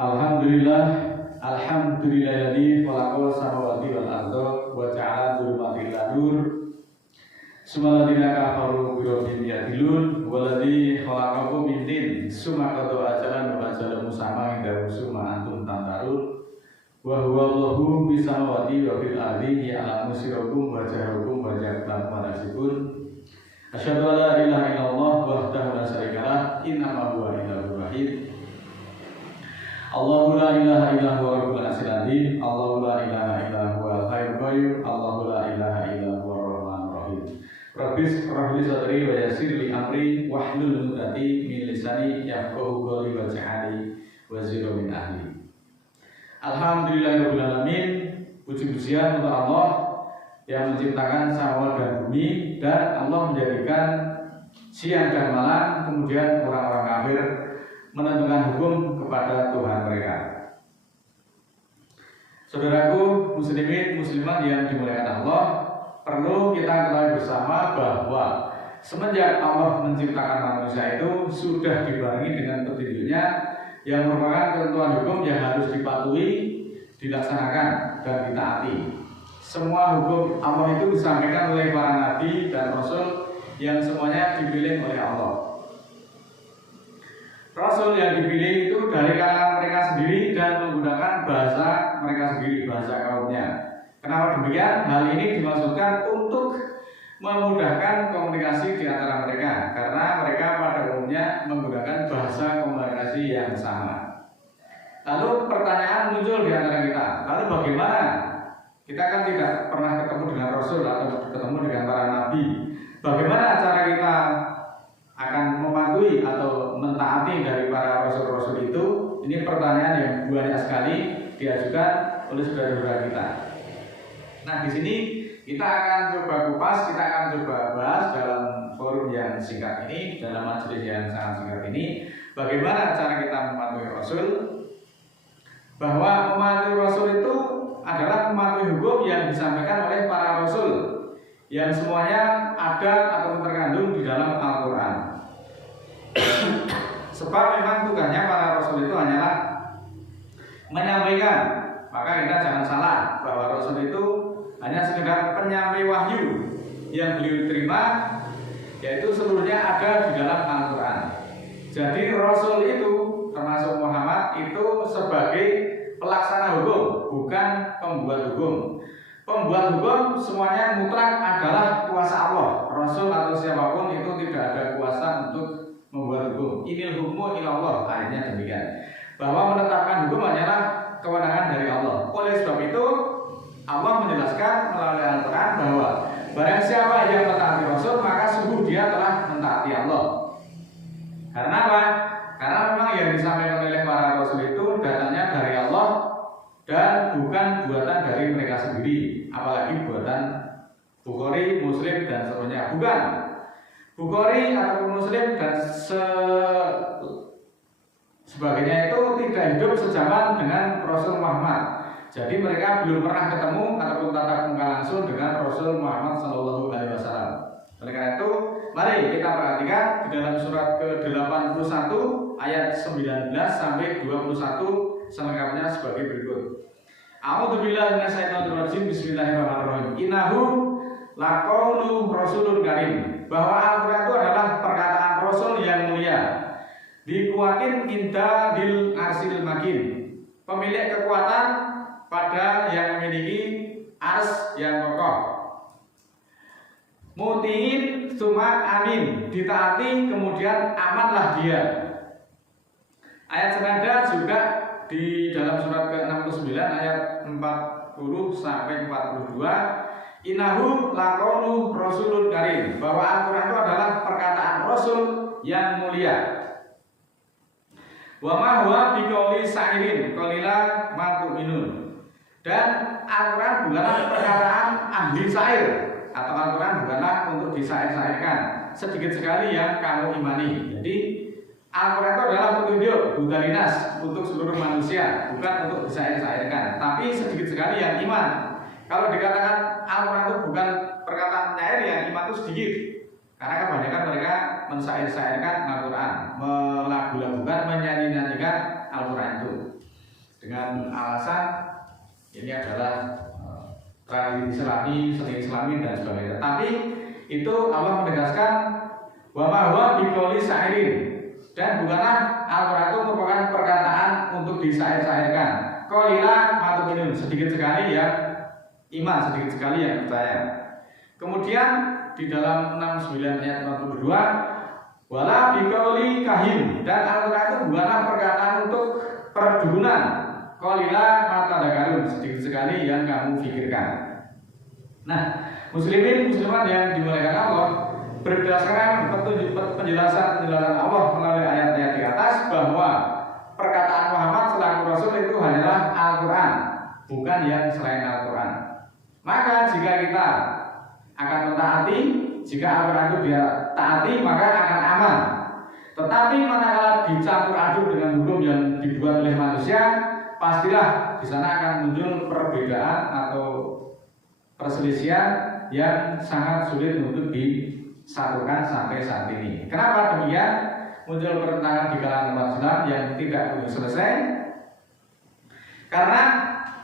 Alhamdulillah, alhamdulillahilladzi khalaqas samawati wal arda wa ja'ala dzulumatil nur. Summa ladzina kafaru bi rabbihim yadilun waladzi khalaqakum min tin summa qada ajalan wa ajalun musamma inda summa antum tantarun wa huwa Allahu bis samawati wa fil ardi ya'lamu sirrakum wa jahrakum wa ja'alakum manasibun. Asyhadu an la ilaha illallah wahdahu la syarika lah innama huwa ilahur wahid. Allahu la ilaha illa huwa rabbul arsyil azim. Allahu la ilaha illa huwa al-hayyul qayyum. Allahu la ilaha illa huwa ar-rahmanur rahim. Rabbis shrah li sadri wa yassir li amri wahlul 'uqdatam min lisani yafqahu qawli waj'alni wazira min ahli. Alhamdulillahirabbil alamin. Puji pujian untuk Allah yang menciptakan samawat dan bumi, dan Allah menjadikan siang dan malam, kemudian orang-orang kafir menentukan hukum kepada Tuhan mereka. Saudaraku muslimin muslimat yang dimuliakan Allah, perlu kita ketahui bersama bahwa semenjak Allah menciptakan manusia itu sudah dibarengi dengan petunjuknya yang merupakan ketentuan hukum yang harus dipatuhi, dilaksanakan dan ditaati. Semua hukum Allah itu disampaikan oleh para nabi dan rasul yang semuanya dipilih oleh Allah. Rasul yang dipilih itu dari kalangan mereka sendiri dan menggunakan bahasa mereka sendiri, bahasa kaumnya. Kenapa demikian? Hal ini dimaksudkan untuk memudahkan komunikasi di antara mereka, karena mereka pada umumnya menggunakan bahasa komunikasi yang sama. Lalu pertanyaan muncul di antara kita, lalu bagaimana? Kita kan tidak pernah ketemu dengan Rasul atau ketemu dengan para nabi. Bagaimana cara kita akan mematuhi atau mentaati dari para rasul-rasul itu? Ini pertanyaan yang banyak sekali diajukan oleh saudara-saudara kita. Nah, di sini kita akan coba kupas, kita akan coba bahas dalam forum yang singkat ini, dalam majelis yang sangat singkat ini, bagaimana cara kita mematuhi Rasul. Bahwa mematuhi Rasul itu adalah mematuhi hukum yang disampaikan oleh para Rasul, yang semuanya ada atau terkandung di dalam Al-Quran. Sebab memang tugasnya para Rasul itu hanyalah menyampaikan. Maka kita jangan salah bahwa Rasul itu hanya sekedar penyampai wahyu yang beliau terima, yaitu seluruhnya ada di dalam Al-Quran. Jadi Rasul itu termasuk Muhammad itu sebagai pelaksana hukum, bukan pembuat hukum. Pembuat hukum semuanya mutlak adalah kuasa Allah. Rasul atau siapapun itu tidak ada kuasa untuk membuat hukum. Inil hukmu ilallah, ayatnya demikian. Bahwa menetapkan hukum hanyalah kewenangan dari Allah. Oleh sebab itu Allah menjelaskan melalui Al-Quran bahwa barang siapa yang mentaati Rasul, maka sungguh dia telah mentaati Allah. Karena apa? Karena memang yang disampaikan oleh para Rasul itu datangnya dari Allah dan bukan buatan dari mereka sendiri, apalagi buatan Bukhari, Muslim dan seterusnya. Bukan. Bukhari ataupun Muslim dan sebagainya itu tidak hidup sejaman dengan Rasul Muhammad. Jadi mereka belum pernah ketemu ataupun tatap muka langsung dengan Rasul Muhammad SAW. Oleh karena itu, mari kita perhatikan di dalam surat ke-81 ayat 19 sampai 21 selengkapnya sebagai berikut. A'udzubillahi minasyaitonirrajim. Bismillahirrahmanirrahim. Innahu laqaulu rasulun karim. Bahwa Al-Quran itu adalah perkataan Rasul yang mulia. Dikuatin inda dil arsil makin. Pemilik kekuatan pada yang memiliki ars yang kokoh. Mutiin suma amin. Ditaati kemudian amanlah dia. Ayat senada juga di dalam surat ke-69 ayat 40 sampai 42. Innahu laqaulu rasulun karim. Bahwa Al-Quran itu adalah perkataan Rasul yang mulia. Wa ma huwa biqauli sa'irin qalila ma tu'minun. Dan Al-Quran bukanlah perkataan ahli syair, atau Al-Quran bukanlah untuk disair-sairkan. Sedikit sekali yang kamu imani. Jadi Al-Quran itu adalah petunjuk hudalinas untuk seluruh manusia, bukan untuk disair-sairkan. Tapi sedikit sekali yang iman. Kalau dikatakan Al-Quran itu bukan perkataan penyair, yang iman itu sedikit. Karena kebanyakan mereka mensair-sairkan Al-Quran, melagu-lagukan, menyanyi-nyanyikan Al-Quran itu. dengan alasan ini adalah tradisi Islami, seni Islami dan sebagainya. Tapi itu Allah menegaskan wa ma huwa biqauli sya'irin, dan bukanlah Al-Qur'an itu merupakan perkataan untuk disyair-syairkan. Qalila matuminun, sedikit sekali yang iman, sedikit sekali yang percaya. Kemudian di dalam 69 ayat 42, wala biqauli kahin, dan Al-Qur'an itu bukanlah perkataan untuk perdukunan. Qalila matadakarun, sedikit sekali yang kamu pikirkan. Nah, muslimin muslimat yang dimuliakan Allah, berdasarkan penjelasan Allah melalui ayat-ayat di atas bahwa perkataan Muhammad selaku Rasul itu hanyalah Al-Quran, bukan yang selain Al-Quran. Maka jika kita akan mentaati, jika Al-Quran itu dia taati, maka akan aman. Tetapi manakala dicampur aduk dengan hukum yang dibuat oleh manusia, pastilah di sana akan muncul perbedaan atau perselisihan yang sangat sulit untuk disatukan sampai saat ini. Kenapa demikian? Muncul pertentangan di kalangan umat Islam yang tidak selesai. Karena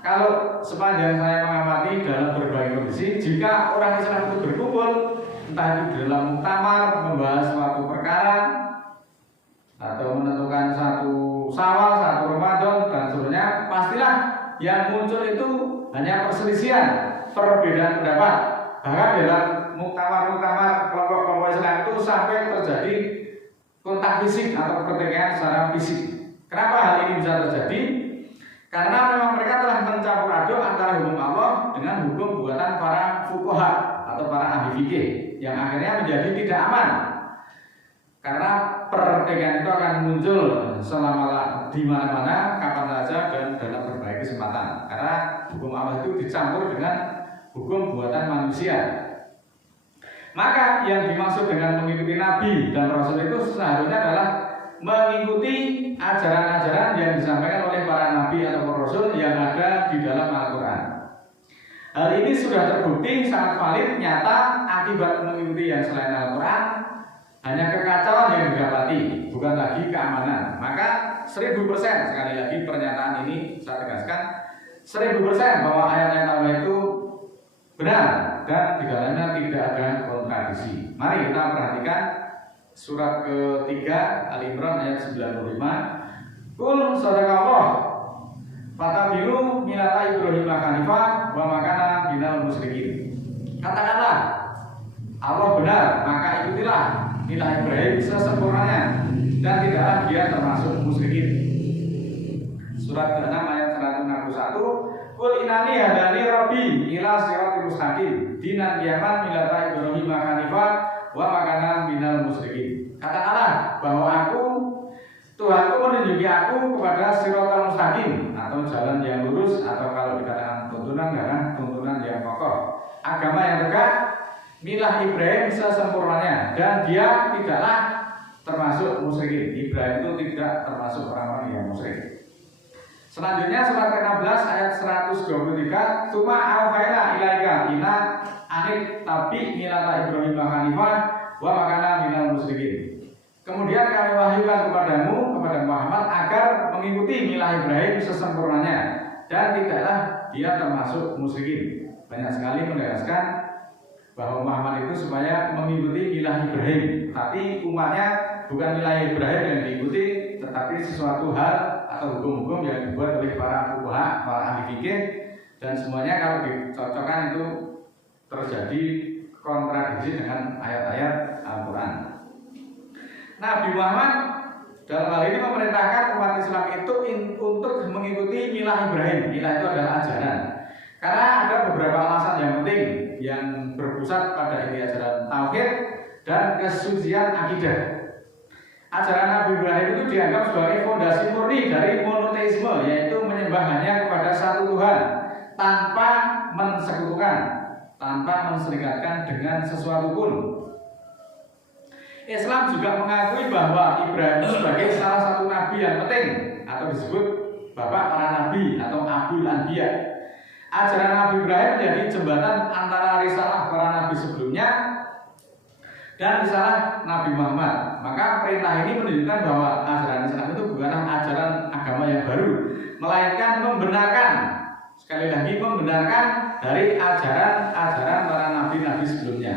kalau sepanjang saya mengamati dalam berbagai kondisi, jika orang Islam itu berkumpul, entah itu di dalam muktamar membahas suatu perkara atau menentukan satu Syawal, satu Ramadan dan seterusnya, pastilah yang muncul itu hanya perselisihan, perbedaan pendapat. Bahkan dalam muktamar-muktamar kelompok-kelompok Islam itu sampai terjadi kontak fisik atau pertikaian secara fisik. Kenapa hal ini bisa terjadi? Karena memang mereka telah mencampur aduk antara hukum Allah dengan hukum buatan para fuqaha atau para ahli fikih, yang akhirnya menjadi tidak aman. Karena pertikaian itu akan muncul selama di mana-mana, kapan saja dan dalam berbagai kesempatan. Karena hukum Allah itu dicampur dengan hukum buatan manusia. Maka yang dimaksud dengan mengikuti Nabi dan Rasul itu seharusnya adalah mengikuti ajaran-ajaran yang disampaikan oleh para Nabi atau Rasul yang ada di dalam Al-Quran. Hal ini sudah terbukti sangat valid, nyata. Akibat mengikuti yang selain Al-Quran, hanya kekacauan yang didapati, bukan lagi keamanan. Maka 1000%, sekali lagi pernyataan ini saya tegaskan, 1000% bahwa ayat-ayat Allah itu benar dan di dalamnya tidak ada kontradiksi. Mari kita perhatikan surat ketiga Al-Imran ayat 95. Qul sadaqallah fatabiru millata Ibrahim hanifah wa makana minal musyrikin. Katakanlah Allah benar, maka ikutilah milah Ibrahim sesempurnanya dan tidaklah dia termasuk musyrikin. Surat ke-6 ayat 161. Qul inani hadani rabbi ila siratal mustaqim dinan qiyaman millata Ibrahim hanifah wa makana minal musyrikin. Katakanlah bahwa Tuhanku menunjuki aku kepada siratal mustaqim atau jalan yang lurus, atau kalau dikatakan tuntunan yang kokoh, agama yang tegak, milah Ibrahim sesempurnanya, dan dia tidaklah termasuk musyrikin. Ibrahim itu tidak termasuk orang-orang yang musyrik. Selanjutnya surat ke-16 ayat 123, Tsumma auhayna ilaika inna anit tabi milata Ibrahim hanifah wa makana minal musyrikin. Kemudian kami wahyukan kepadamu, kepada Muhammad, agar mengikuti milah Ibrahim sesempurnanya dan tidaklah dia termasuk musyrikin. Banyak sekali menegaskan bahwa Muhammad itu supaya mengikuti milah Ibrahim, tapi umatnya bukan milah Ibrahim yang diikuti, tetapi sesuatu hal atau hukum-hukum yang dibuat oleh para fuqaha, para ahli fikih, dan semuanya kalau dicocokkan itu terjadi kontradiksi dengan ayat-ayat Al-Quran. Nabi Muhammad dalam hal ini memerintahkan umat Islam itu untuk mengikuti milah Ibrahim. Milah itu adalah ajaran. Karena ada beberapa alasan yang penting yang berpusat pada inti ajaran tauhid dan kesucian akidah. Ajaran Nabi Ibrahim itu dianggap sebagai fondasi murni dari monoteisme, yaitu menyembah hanya kepada satu Tuhan tanpa mensekutukan, tanpa menserikatkan dengan sesuatu pun. Islam juga mengakui bahwa Ibrahim sebagai salah satu nabi yang penting, atau disebut bapak para nabi atau Abul Anbiya. Ajaran Nabi Ibrahim menjadi jembatan antara risalah para nabi sebelumnya dan risalah Nabi Muhammad. Maka perintah ini menunjukkan bahwa ajaran Islam itu bukanlah ajaran agama agama yang baru, melainkan membenarkan, sekali lagi membenarkan dari ajaran-ajaran para nabi-nabi sebelumnya.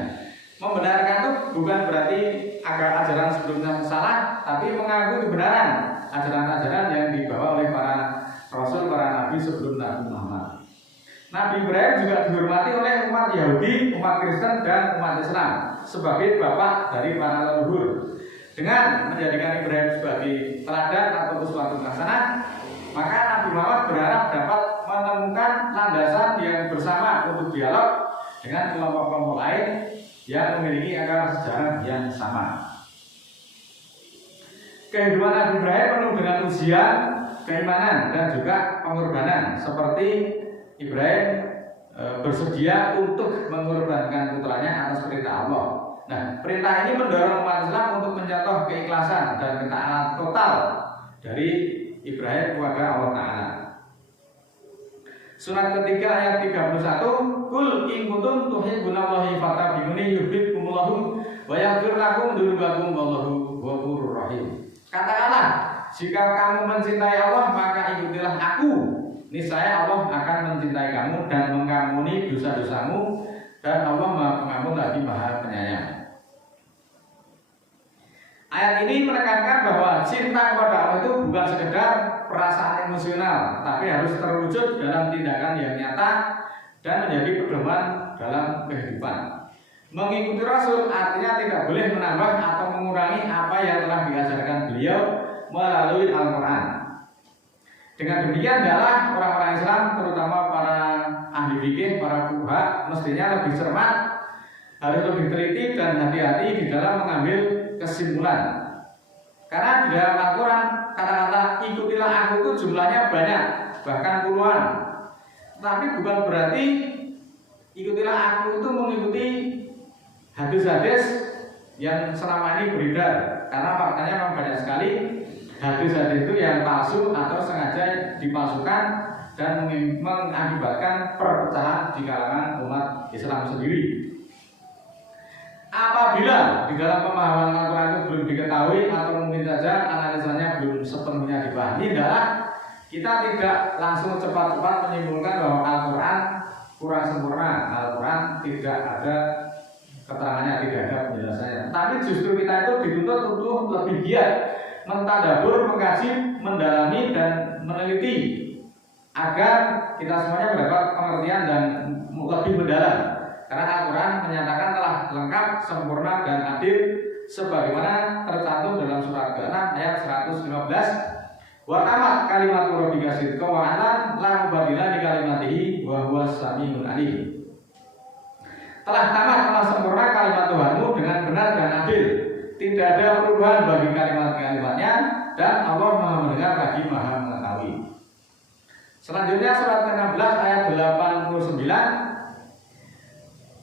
Membenarkan itu bukan berarti agar ajaran sebelumnya salah, tapi mengaku kebenaran ajaran-ajaran yang dibawa oleh para rasul, para nabi sebelum Nabi Muhammad. Nabi Ibrahim juga dihormati oleh umat Yahudi, umat Kristen, dan umat Islam sebagai bapak dari para leluhur. Dengan menjadikan Ibrahim sebagai teladan atau suatu hasanah, maka Nabi Muhammad berharap dapat menemukan landasan yang bersama untuk dialog dengan kelompok-kelompok lain yang memiliki akar sejarah yang sama. Kehidupan Nabi Ibrahim penuh dengan ujian, keimanan, dan juga pengorbanan. Seperti Ibrahim bersedia untuk mengorbankan putranya atas perintah Allah. Nah, perintah ini mendorong umat Islam untuk mencontoh keikhlasan dan ketaatan total dari Ibrahim kepada Allah Ta'ala. Surat ketiga ayat 31, Qul in kuntum tuhibbunallaha fattabi'uni yuhibbukumullahu wa yaghfir lakum dzunubakum wallahu ghafurur rahim. Katakanlah, jika kamu mencintai Allah maka ikutilah aku. Niscaya Allah akan mencintai kamu dan mengampuni dosa-dosamu, dan Allah Maha Pengampun lagi Maha Penyayang. Ayat ini menekankan bahwa cinta kepada Allah itu bukan sekedar perasaan emosional, tapi harus terwujud dalam tindakan yang nyata dan menjadi pedoman dalam kehidupan. Mengikuti Rasul artinya tidak boleh menambah atau mengurangi apa yang telah diajarkan beliau melalui Al-Quran. Dengan demikian adalah orang-orang Islam, terutama para ahli fikih, para fuqaha, mestinya lebih cermat, harus lebih teliti dan hati-hati di dalam mengambil kesimpulan. Karena di dalam Al-Quran kata-kata ikutilah aku itu jumlahnya banyak, bahkan puluhan. Tapi bukan berarti ikutilah aku itu mengikuti hadis-hadis yang selama ini beredar. Karena faktanya memang banyak sekali hadis-hadis itu yang palsu atau sengaja dipalsukan dan mengakibatkan perpecahan di kalangan umat Islam sendiri. Apabila di dalam pemahaman Al-Quran itu belum diketahui atau mungkin saja analisanya belum sepenuhnya dipahami, adalah kita tidak langsung cepat-cepat menyimpulkan bahwa Al-Quran kurang sempurna, Al-Quran tidak ada keterangannya, tidak ada penjelasannya. Tapi justru kita itu dituntut untuk lebih giat mentadabbur, mengkaji, mendalami, dan meneliti agar kita semuanya mendapat pengertian dan lebih mendalam. Karena Al-Quran menyatakan telah lengkap, sempurna, dan adil sebagaimana tercantum dalam surat ke-6 ayat 115. Wa tamat kalimatu rabbika sidqa wa adlan la mubadila li kalimatihi wa huwas samiul alim. Telah tamat, telah sempurna kalimat Tuhanmu dengan benar dan adil. Tidak ada perubahan bagi kalimat-kalimatnya, dan Allah Maha mendengar lagi Maha mengetahui. Selanjutnya surat ke-16 ayat 89.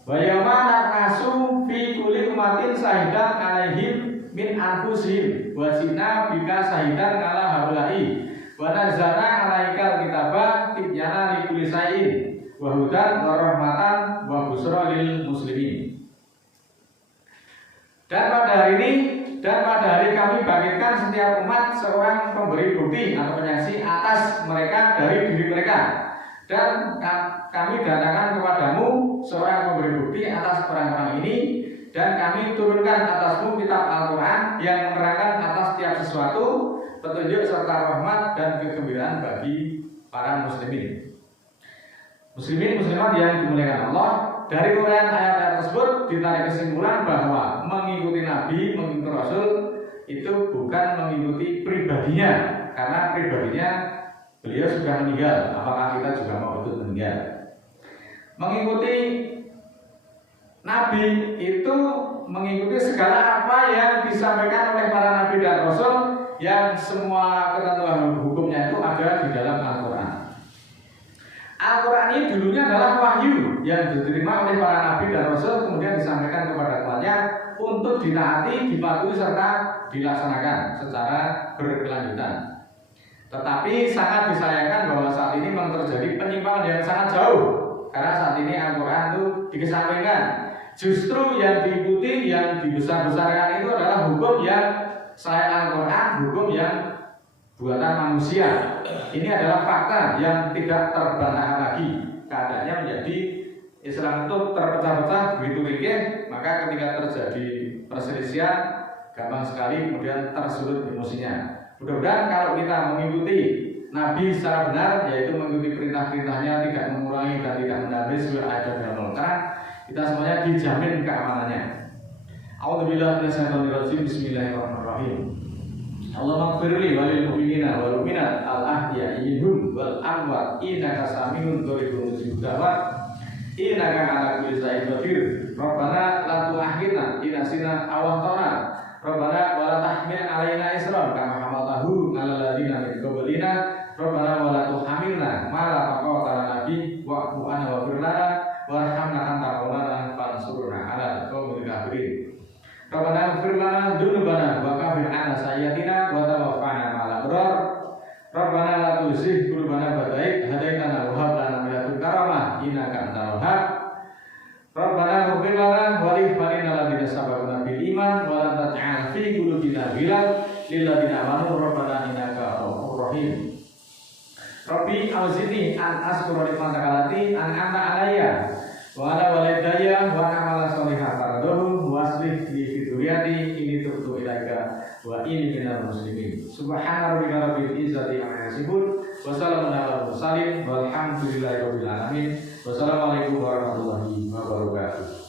Wa yawma naqasu fi kulli ummatin sahidan alaihim min anfusihim wa jinna bika sahidan ala haula'i wa nazzalna alaikal kitaba tibyana likulli syai'in wa hudan wa rahmatan wa busra lil muslimin. Dan pada hari kami bangkitkan setiap umat seorang pemberi bukti atau penyaksi atas mereka dari diri mereka, dan kami datangkan kepadamu seorang pemberi bukti atas orang-orang ini, dan kami turunkan atasmu kitab Al-Quran yang menerangkan atas setiap sesuatu, petunjuk serta rahmat dan kegembiraan bagi para muslimin. Muslimin muslimat yang dimuliakan Allah, dari uraian ayat-ayat tersebut ditarik kesimpulan bahwa mengikuti Nabi, mengikuti Rasul itu bukan mengikuti pribadinya, karena pribadinya beliau sudah meninggal. Apakah kita juga mau ikut meninggal? Mengikuti Nabi itu mengikuti segala apa yang disampaikan oleh para Nabi dan Rasul, yang semua ketentuan hukumnya itu ada di dalam Al-Quran. Al-Quran ini dulunya adalah wahyu yang diterima oleh para Nabi dan Rasul, kemudian disampaikan kepada umatnya untuk ditaati, dipatuhi, serta dilaksanakan secara berkelanjutan. Tetapi sangat disayangkan bahwa saat ini memang terjadi penyimpangan yang sangat jauh, karena saat ini Al-Quran itu dikesampingkan. Justru yang diikuti, yang dibesar-besarkan itu adalah hukum yang selain Al-Quran, hukum yang buatan manusia. Ini adalah fakta yang tidak terbantahkan lagi. Keadaannya menjadi Islam itu terpecah-pecah begitu rikih, maka ketika terjadi perselisihan gampang sekali kemudian tersulut emosinya. Mudah-mudahan kalau kita mengikuti Nabi secara benar, yaitu mengikuti perintah-perintahnya, tidak mengurangi dan tidak menambah sesuai ayat dan munkar, kita semuanya dijamin keamanannya. A'udzubillahi minasyaitonirrajim. Bismillahirrahmanirrahim. Allahumma ighfirli walil mu'minina wal mu'minat al-ahya'i minhum wal amwat innaka sami'un qaribun mujibud da'wat innaka 'ala kulli syai'in qadir. Rabbana la tu'akhirna in nasina aw akhtana. Rabbana wa la tahmil 'alaina isran kama hamaltahu 'alal ladzina min qablina. Rabbana wa la tuhamilna ma la taqata lana bihi wa'fu 'anna waghfir lana warhamna anta maulana fansurna 'alal qaumil kafirin. Rabbana ighfir lana dzunubana wa kafir 'anna sayyi'atina wa tawaffana ma'al abrar. Rabbana la tuzigh qulubana ba'da idh hadaitana wa hab lana min ladunka rahmah innaka antal wahhab. Rabbana ighfir lana wa li ikhwanina alladziina sabaquna bil iman wa la taj'al fi qulubina ghillan lil ladziina amanu rabbana innaka ra'ufur rahim. Rabbi auzi'ni an ashkura ni'mataka allati an'amta 'alayya wa 'ala walidayya wa a'mala sholihan tardahu wa aslih li fi dzurriyyati inni tubtu ilaika wa inni minal muslimin. Subhana rabbika rabbil izzati amma yasifun wa salamun alal mursalin walhamdulillahi rabbil alamin. Wassalamualaikum warahmatullahi wabarakatuh.